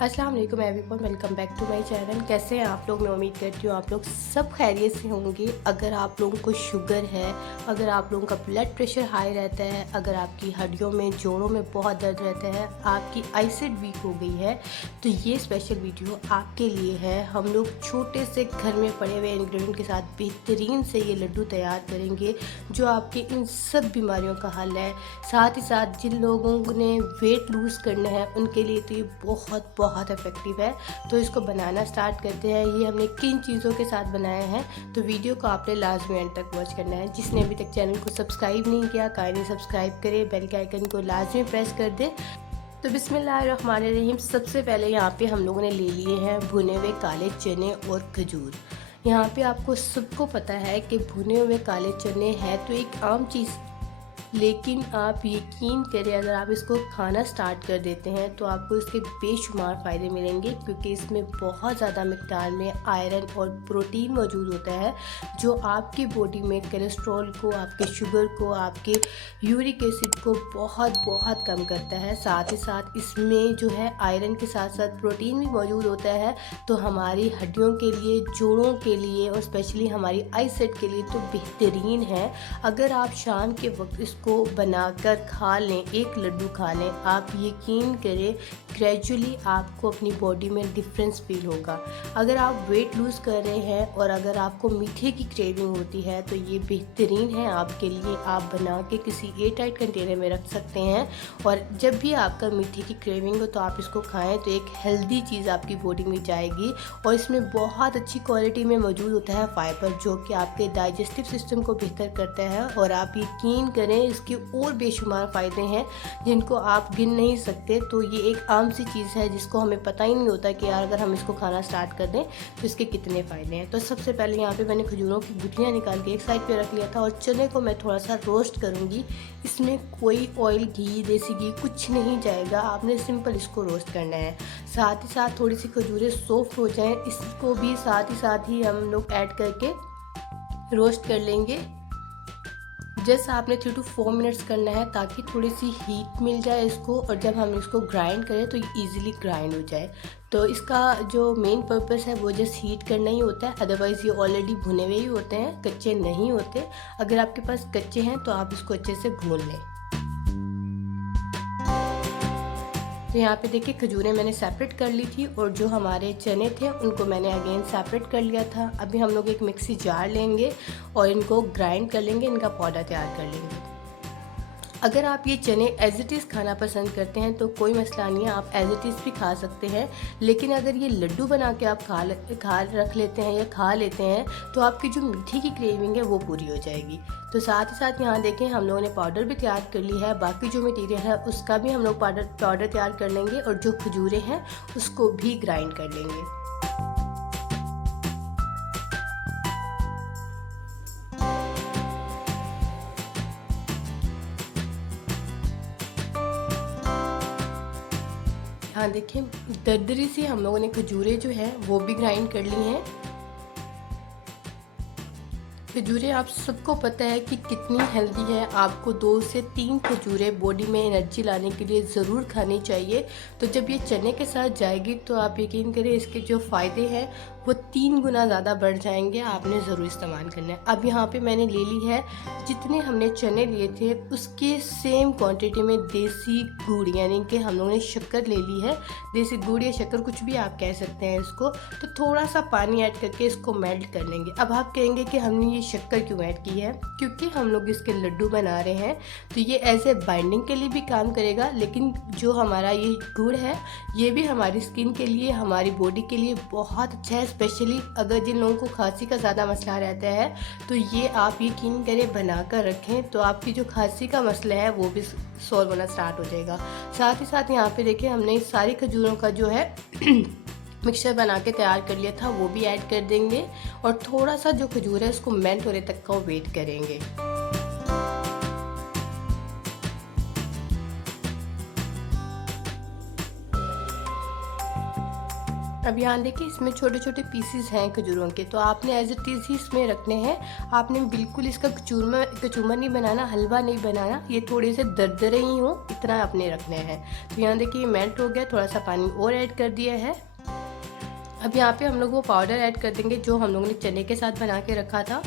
अस्सलाम वालेकुम everyone, welcome back to my channel. कैसे हैं आप लोग? मैं उम्मीद करती हूँ आप लोग सब खैरियत से होंगे। अगर आप लोगों को शुगर है, अगर आप लोगों का ब्लड प्रेशर हाई रहता है, अगर आपकी हड्डियों में जोड़ों में बहुत दर्द रहता है, आपकी आईसाइट वीक हो गई है, तो ये स्पेशल वीडियो आपके लिए है। हम लोग छोटे से घर में पड़े हुए इंग्रेडिएंट के साथ बेहतरीन से ये लड्डू तैयार करेंगे जो आपके इन सब बीमारियों का हल है। साथ ही साथ जिन लोगों ने वेट लूज़ करना है उनके लिए तो ये बहुत इफ़ेक्टिव है। तो इसको बनाना स्टार्ट करते हैं। ये हमने किन चीज़ों के साथ बनाया है, तो वीडियो को आपने लाजमी एंड तक वॉच करना है। जिसने अभी तक चैनल को सब्सक्राइब नहीं किया, काइंडली सब्सक्राइब करें, बेल के आइकन को लाजमी प्रेस कर दें। तो बिस्मिल्लाहिर्रहमानिर्रहीम। सबसे पहले यहाँ पे हम लोगों ने ले लिए हैं भुने हुए काले चने और खजूर। यहाँ पे आपको सबको पता है कि भुने हुए काले चने हैं तो एक आम चीज़, लेकिन आप यकीन करें अगर आप इसको खाना स्टार्ट कर देते हैं तो आपको इसके बेशुमार फ़ायदे मिलेंगे, क्योंकि इसमें बहुत ज़्यादा मिक़दार में आयरन और प्रोटीन मौजूद होता है जो आपकी बॉडी में कोलेस्ट्रॉल को, आपके शुगर को, आपके यूरिक एसिड को बहुत कम करता है। साथ ही साथ इसमें जो है आयरन के साथ साथ प्रोटीन भी मौजूद होता है, तो हमारी हड्डियों के लिए, जोड़ों के लिए और स्पेशली हमारी आईसाइट के लिए तो बेहतरीन है। अगर आप शाम के वक्त को बनाकर खा लें, एक लड्डू खा लें, आप यकीन करें ग्रेजुअली आपको अपनी बॉडी में डिफरेंस फील होगा। अगर आप वेट लूज़ कर रहे हैं और अगर आपको मीठे की क्रेविंग होती है तो ये बेहतरीन है आपके लिए। आप बना के किसी एयर टाइट कंटेनर में रख सकते हैं और जब भी आपका मीठे की क्रेविंग हो तो आप इसको खाएं तो एक हेल्दी चीज़ आपकी बॉडी में जाएगी। और इसमें बहुत अच्छी क्वालिटी में मौजूद होता है फाइबर, जो कि आपके डाइजेस्टिव सिस्टम को बेहतर करता है। और आप यकीन करें इसके और बेशुमार फ़ायदे हैं जिनको आप गिन नहीं सकते। तो ये एक आम सी चीज़ है जिसको हमें पता ही नहीं होता कि यार अगर हम इसको खाना स्टार्ट कर दें तो इसके कितने फ़ायदे हैं। तो सबसे पहले यहाँ पे मैंने खजूरों की गुठलियाँ निकाल के एक साइड पे रख लिया था और चने को मैं थोड़ा सा रोस्ट करूँगी। इसमें कोई ऑयल, घी, देसी घी कुछ नहीं जाएगा, आपने सिंपल इसको रोस्ट करना है। साथ ही साथ थोड़ी सी खजूरें सॉफ्ट हो जाएँ, इसको भी साथ ही हम लोग ऐड करके रोस्ट कर लेंगे। जस्ट आपने 3 to 4 मिनट्स करना है ताकि थोड़ी सी हीट मिल जाए इसको, और जब हम इसको ग्राइंड करें तो ये ईज़िली ग्राइंड हो जाए। तो इसका जो मेन पर्पस है वो जस्ट हीट करना ही होता है, अदरवाइज़ ये ऑलरेडी भुने हुए ही होते हैं, कच्चे नहीं होते। अगर आपके पास कच्चे हैं तो आप इसको अच्छे से भून लें। तो यहाँ पे देखिए खजूरें मैंने सेपरेट कर ली थी और जो हमारे चने थे उनको मैंने अगेन सेपरेट कर लिया था। अभी हम लोग एक मिक्सी जार लेंगे और इनको ग्राइंड कर लेंगे, इनका पाउडर तैयार कर लेंगे। अगर आप ये चने एज इट इज़ खाना पसंद करते हैं तो कोई मसला नहीं है, आप एज इट इज़ भी खा सकते हैं। लेकिन अगर ये लड्डू बना के आप खा रख लेते हैं या खा लेते हैं तो आपकी जो मीठी की क्रेविंग है वो पूरी हो जाएगी। तो साथ ही साथ यहाँ देखें हम लोगों ने पाउडर भी तैयार कर ली है। बाकी जो मटीरियल है उसका भी हम लोग पाउडर तैयार कर लेंगे और जो खजूरें हैं उसको भी ग्राइंड कर लेंगे। हाँ देखिए, दरदरी से हम लोगों ने खजूरें जो है वो भी ग्राइंड कर ली हैं। खजूरें आप सबको पता है कि कितनी हेल्दी है, आपको 2 से 3 खजूरें बॉडी में एनर्जी लाने के लिए ज़रूर खानी चाहिए। तो जब ये चने के साथ जाएगी तो आप यकीन करें इसके जो फ़ायदे हैं वो 3 गुना ज़्यादा बढ़ जाएंगे। आपने ज़रूर इस्तेमाल करना है। अब यहाँ पे मैंने ले ली है, जितने हमने चने लिए थे उसके सेम क्वांटिटी में देसी गुड़, यानी कि हम लोगों ने शक्कर ले ली है। देसी गुड़ या शक्कर कुछ भी आप कह सकते हैं इसको। तो थोड़ा सा पानी ऐड करके इसको मेल्ट कर लेंगे। अब आप कहेंगे कि हमने ये शक्कर क्यों ऐड की है? क्योंकि हम लोग इसके लड्डू बना रहे हैं तो ये एज ए बाइंडिंग के लिए भी काम करेगा, लेकिन जो हमारा ये गुड़ है ये भी हमारी स्किन के लिए, हमारी बॉडी के लिए बहुत अच्छा है। स्पेशली अगर जिन लोगों को खांसी का ज़्यादा मसला रहता है तो ये आप यकीन करें बना कर रखें तो आपकी जो खांसी का मसला है वो भी सॉल्व होना स्टार्ट हो जाएगा। साथ ही साथ यहाँ पे देखिए हमने सारी खजूरों का जो है मिक्सचर बना के तैयार कर लिया था वो भी ऐड कर देंगे और थोड़ा सा जो खजूर है उसको मेल्ट होने तक का वेट करेंगे। अब यहाँ देखिए इसमें छोटे छोटे पीसेस हैं खजूरों के, तो आपने एज इट इज़ ही इसमें रखने हैं। आपने बिल्कुल इसका कचूमर नहीं बनाना, हलवा नहीं बनाना, ये थोड़े से दरदरे ही हो इतना आपने रखने हैं। तो यहाँ देखिए मेल्ट हो गया, थोड़ा सा पानी और ऐड कर दिया है। अब यहाँ पे हम लोग वो पाउडर ऐड कर देंगे जो हम लोगों ने चने के साथ बना के रखा था।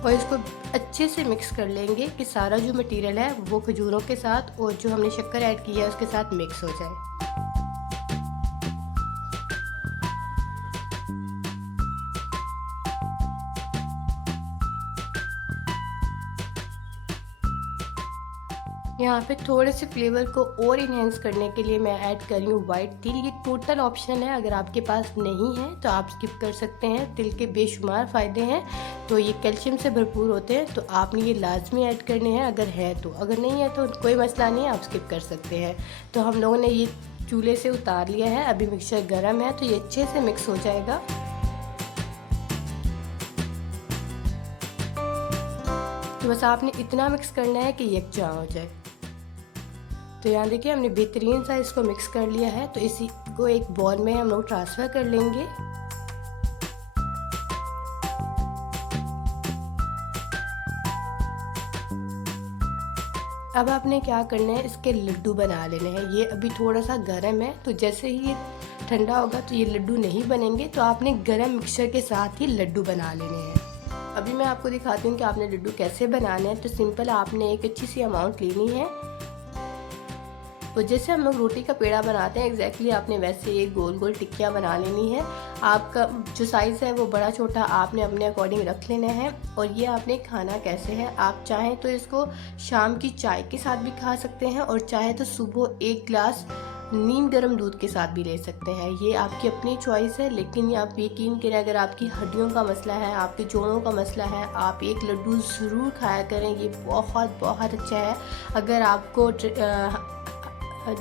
और इसको अच्छे से मिक्स कर लेंगे कि सारा जो मटेरियल है वो खजूरों के साथ और जो हमने शक्कर ऐड किया है उसके साथ मिक्स हो जाए। यहाँ पे थोड़े से फ्लेवर को और इन्हेंस करने के लिए मैं ऐड कर रही हूँ वाइट तिल। ये टोटल ऑप्शन है, अगर आपके पास नहीं है तो आप स्किप कर सकते हैं। तिल के बेशुमार फ़ायदे हैं, तो ये कैल्शियम से भरपूर होते हैं, तो आपने ये लाजमी ऐड करने हैं अगर है तो। अगर नहीं है तो कोई मसला नहीं है, आप स्किप कर सकते हैं। तो हम लोगों ने ये चूल्हे से उतार लिया है, अभी मिक्सचर गर्म है तो ये अच्छे से मिक्स हो जाएगा। तो बस आपने इतना मिक्स करना है कि यकजा हो जाए। तो यहाँ देखिए हमने बेहतरीन सा इसको मिक्स कर लिया है, तो इसी को एक बॉल में हम लोग ट्रांसफ़र कर लेंगे। अब आपने क्या करना है, इसके लड्डू बना लेने हैं। ये अभी थोड़ा सा गर्म है, तो जैसे ही ये ठंडा होगा तो ये लड्डू नहीं बनेंगे, तो आपने गर्म मिक्सचर के साथ ही लड्डू बना लेने हैं। अभी मैं आपको दिखाती हूँ कि आपने लड्डू कैसे बनाने हैं। तो सिंपल आपने एक अच्छी सी अमाउंट लेनी है, तो जैसे हम लोग रोटी का पेड़ा बनाते हैं एग्जैक्टली आपने वैसे एक गोल गोल टिक्कियाँ बना लेनी है। आपका जो साइज़ है वो बड़ा छोटा आपने अपने अकॉर्डिंग रख लेना है। और ये आपने खाना कैसे है, आप चाहें तो इसको शाम की चाय के साथ भी खा सकते हैं और चाहे तो सुबह एक गिलास नीम गर्म दूध के साथ भी ले सकते हैं। ये आपकी अपनी चॉइस है, लेकिन ये आप यकीन करें अगर आपकी हड्डियों का मसला है, आपके जोड़ों का मसला है, आप एक लड्डू ज़रूर खाया करें। ये बहुत बहुत अच्छा है। अगर आपको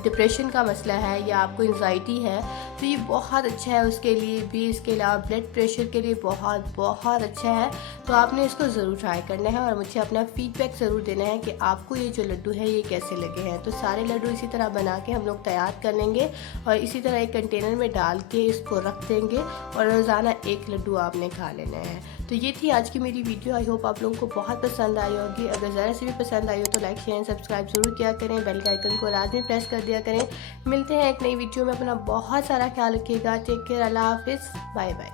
डिप्रेशन का मसला है या आपको एंजाइटी है तो ये बहुत अच्छा है उसके लिए भी। इसके अलावा ब्लड प्रेशर के लिए बहुत बहुत अच्छा है। तो आपने इसको ज़रूर ट्राई करना है और मुझे अपना फीडबैक ज़रूर देना है कि आपको ये जो लड्डू है ये कैसे लगे हैं। तो सारे लड्डू इसी तरह बना के हम लोग तैयार कर लेंगे और इसी तरह एक कंटेनर में डाल के इसको रख देंगे और रोज़ाना एक लड्डू आपने खा लेना है। तो ये थी आज की मेरी वीडियो। आई होप आप लोगों को बहुत पसंद आई होगी। अगर ज़रा सी भी पसंद आई हो तो लाइक शेयर एंड सब्सक्राइब ज़रूर किया करें, बेल के आइकन को लाजमी प्रेस कर दिया करें। मिलते हैं एक नई वीडियो में, अपना बहुत सारा ख्याल रखिएगा। टेक केयर, अल्लाह हाफिज़, बाय बाय।